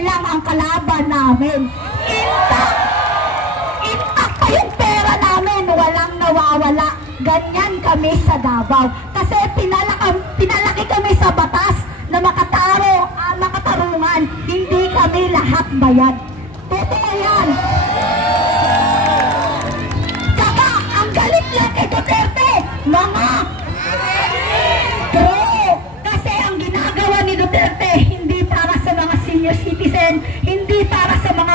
lang ang kalaban namin. Intact pa yung pera namin, walang nawawala. Ganyan kami sa Davao. Kasi pinalaki kami sa batas na makatarungan. Hindi kami lahat bayad. Totoo yan. Saka, ang galit lang kay Duterte, mga kasi ang ginagawa ni Duterte hindi para sa mga senior citizen, hindi para sa mga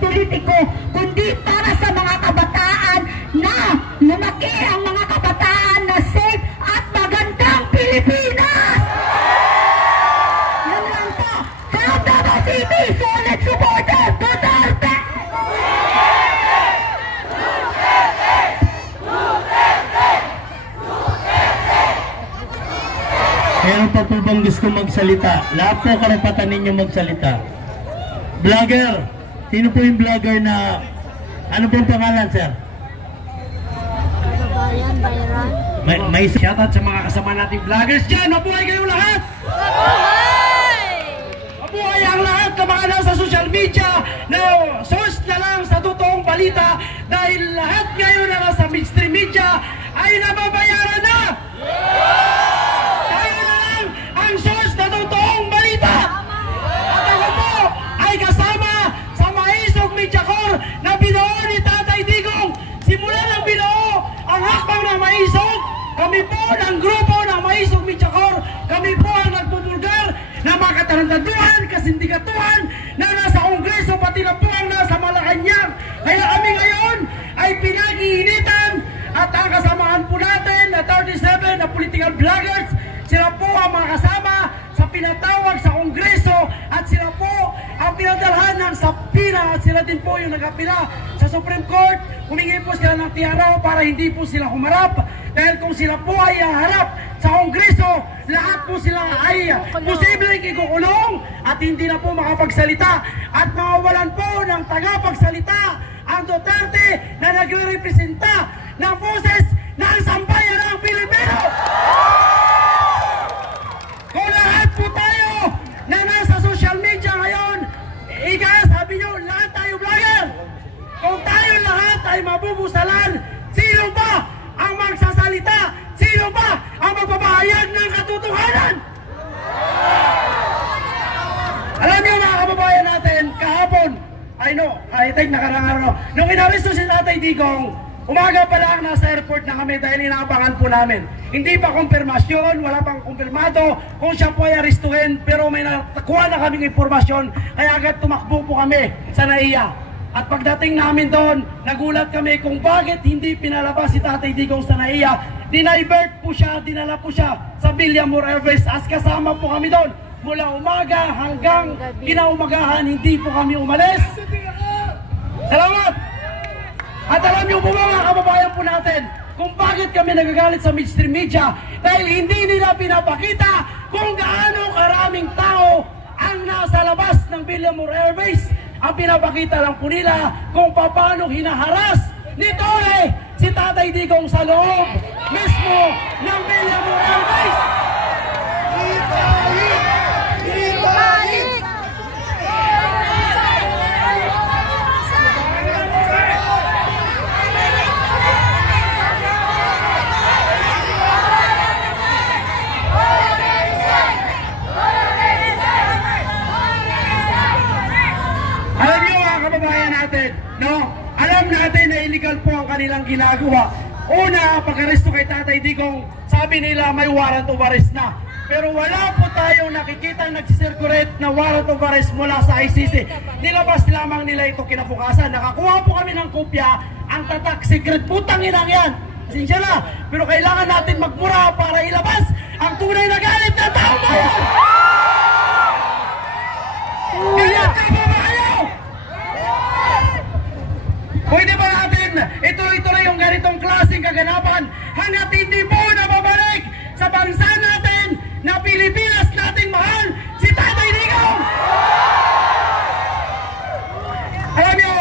politiko, kundi para sa mga kabataan na lumaki ang mga kabataan na safe at magandang Pilipinas! Yan lang to. From Davao City, solid supporter, Duterte! Meron pa po bang gusto magsalita? Lahat po karapatan ninyo magsalita. Vlogger! Sino po yung vlogger na... Ano pong pangalan, sir? Kababayan, Bayran. May shoutout sa mga kasama nating vloggers dyan! Mabuhay kayong lahat! Mabuhay! Mabuhay ang lahat na mga nasa social media na source na lang sa totoong balita dahil lahat ngayon na nasa mainstream media ay nababayaran na! Tayo na lang ang source na totoong balita! At ako po ay kasama sa Maisog Media Corps na binuo ni Tatay Digong. Simula ng binuo ang hakbang ng Maisog, kami po ng grupo ng Maisog Media Corps, kami po ang nagpupulgar na mga katarantaduhan, kasindikatuhan na nasa Kongreso, pati na po ang nasa Malacanang. Kaya kami ngayon ay pinag-iinitan at ang kasamahan po natin na 37 na political vloggers, sila po ang mga kasama sa pinatawag sa Kongreso at sila po ang pinadalhan ng sapina at sila din po yung nagapila sa Supreme Court. Humingi po sila ng tiyaraw para hindi po sila humarap dahil kung sila po ay harap sa Kongreso, lahat po sila ay posibleng ikukulong at hindi na po makapagsalita at mawawalan po ng tagapagsalita ang Duterte na nagre-representa ng boses ng sambayan ng Pilipino. Kung lahat po tayo na nasa social media ngayon, sabi nyo, lahat tayo vlogger. Kung tayo lahat ay mabubusalan, sino ba ang magsasalita? Sino ba ang magpapahayag ng katotohanan? Alam niyo mga kababayan natin, kahapon, I think nakarang araw, nung inaresto si Tatay Digong, umaga pa lang nasa airport na kami dahil inaabangan po namin. Hindi pa kumpirmasyon, wala pang kumpirmado kung siya po ay aristuhin, pero may nakuha na kaming informasyon, kaya agad tumakbo po kami sa NAIA. At pagdating namin doon, nagulat kami kung bakit hindi pinalabas si Tatay Digong sa NAIA. Dinivert po siya, dinala po siya sa Villamor Airways as kasama po kami doon. Mula umaga hanggang kinaumagahan, hindi po kami umalis. Salamat! At alam niyo po mga kababayan po natin kung bakit kami nagagalit sa mainstream media dahil hindi nila pinapakita kung gaano karaming tao ang nasa labas ng Villamor Airways. Ang pinapakita lang po nila kung paano hinaharas ni Tore si Tatay Digong sa loob mismo ng Villamor Airways. Alam niyo mga kababayan natin, no? Alam natin na illegal po ang kanilang ginagawa. Una, pag-aresto kay Tatay Digong, sabi nila may warrant of arrest na. Pero wala po tayong nakikitang nagsisirculate na warrant of arrest mula sa ICC. Nilabas lamang nila ito kinabukasan. Nakakuha po kami ng kopya, ang tatak secret, putang inang yan. Pasensya na, pero kailangan natin magmura para ilabas ang tunay na galit ng tao bayan. Kaya kababayan! Pwede ba natin ituloy-tuloy yung ganitong klaseng kaganapan hanggat hindi po nababalik sa bansa natin na Pilipinas nating mahal, si Tatay Digong! Alam nyo,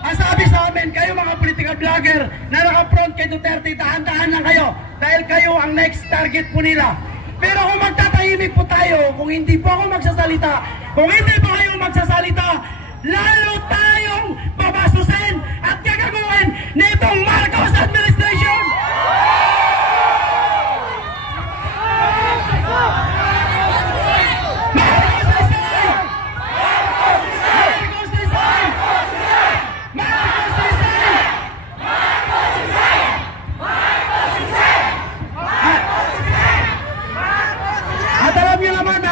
ang sabi sa amin, kayo mga political vlogger na naka-front kay Duterte, tahan-tahan lang kayo dahil kayo ang next target po nila. Pero kung magtatahimik po tayo, kung hindi po ako magsasalita, Kung hindi pa kayong magsasalita, lalo tayong babasusin at gagawin nitong Marcos administration.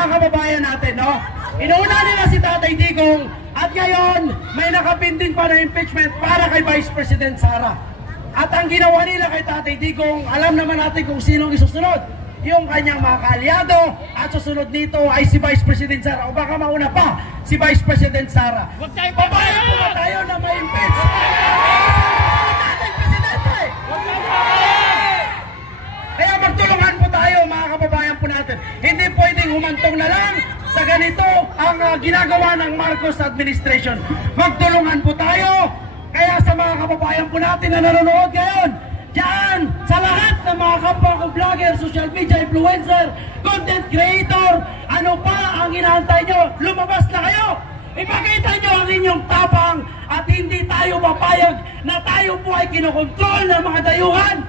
Kababayan natin, no? Inuuna nila si Tatay Digong at ngayon may nakapinding pa na impeachment para kay Vice President Sara. At ang ginawa nila kay Tatay Digong, alam naman natin kung sinong isusunod. Yung kanyang mga kaalyado at susunod nito ay si Vice President Sara o baka mauna pa si Vice President Sara. Papayag po ba tayo na ma-impeach? Kaya magtulungan po tayo mga kababayan po natin. Hindi pwedeng humantong na lang sa ganito ang ginagawa ng Marcos administration. Magtulungan po tayo. Kaya sa mga kababayan po natin na nanonood ngayon, diyan sa lahat ng mga kapwa ko vlogger, social media influencer, content creator, ano pa ang inaantay nyo? Lumabas na kayo! Ipakita nyo ang inyong tapang at hindi tayo papayag na tayo po ay kinokontrol ng mga dayuhan.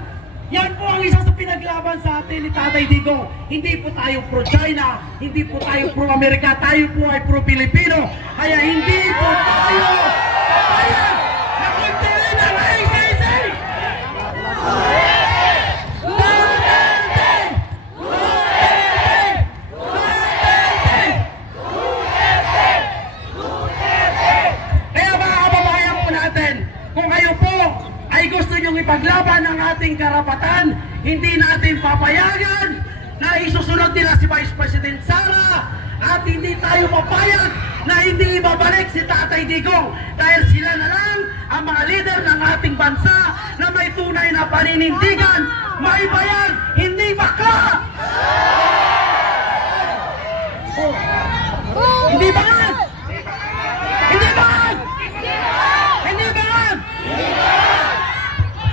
Yan po ang isa sa pinaglaban sa atin ni Tatay Digong. Hindi po tayo pro-China, hindi po tayo pro-Amerika, tayo po ay pro-Pilipino. Kaya hindi po tayo papayag na kontrolin ng ICC! Kaya mga kababayan po natin, kung kayo po ay gusto nyong ipaglaban ang ating karapatan, hindi natin papayagan na isusunod nila si Vice President Sara at hindi tayo papayag na hindi ibabalik si Tatay Digong dahil sila na lang ang mga leader ng ating bansa na may tunay na paninindigan, may bayag, hindi bakla! Hindi bangag! Hindi bangag! Hindi bangag!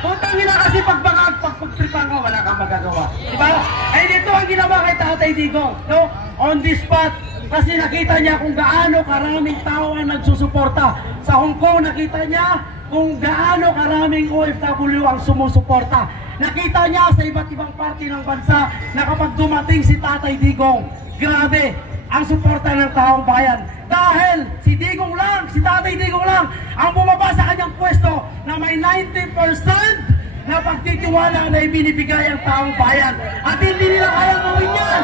Putang ina kasi pagbangag, pagpagtripan ka, wala kang magagawa. Diba? Ay dito ang ginawa kay Tatay Digong, no? On the spot, kasi nakita niya kung gaano karaming tao ang nagsusuporta. Sa Hong Kong, nakita niya kung gaano karaming OFW ang sumusuporta. Nakita niya sa iba't ibang parte ng bansa na kapag dumating si Tatay Digong, grabe ang suporta ng taong bayan. Dahil si Digong lang, si Tatay Digong lang ang bumaba sa kanyang pwesto na may 90% na pagtitiwala na ibinibigay ang taong bayan. At hindi nila kaya gawin yan.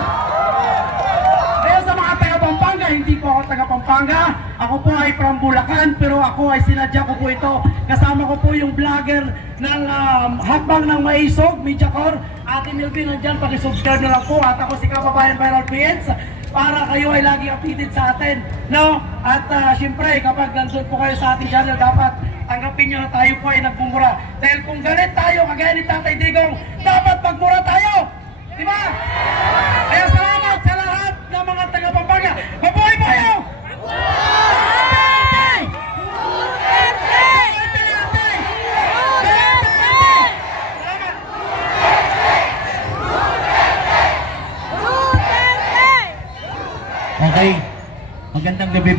Kaya sa mga taga-Pampanga, hindi po ako taga-Pampanga. Ako po ay from Bulacan, pero ako ay sinadya ko po ito. Kasama ko po yung vlogger ng Hakbang ng Maisog, Media Corps. Ate Milvin, nandyan, pakisubscribe na lang po. At ako si Kababayan Viral PH para kayo ay lagi updated sa atin, no? At syempre, kapag nandun po kayo sa ating channel, dapat tanggapin nyo na tayo po ay nagmumura. Dahil kung galit tayo, kagaya ni Tatay Digong, dapat magmura tayo! Diba? Kaya salamat sa lahat ng mga taga-Pampanga. Mabuhay po kayo! Okay, magandang gabi.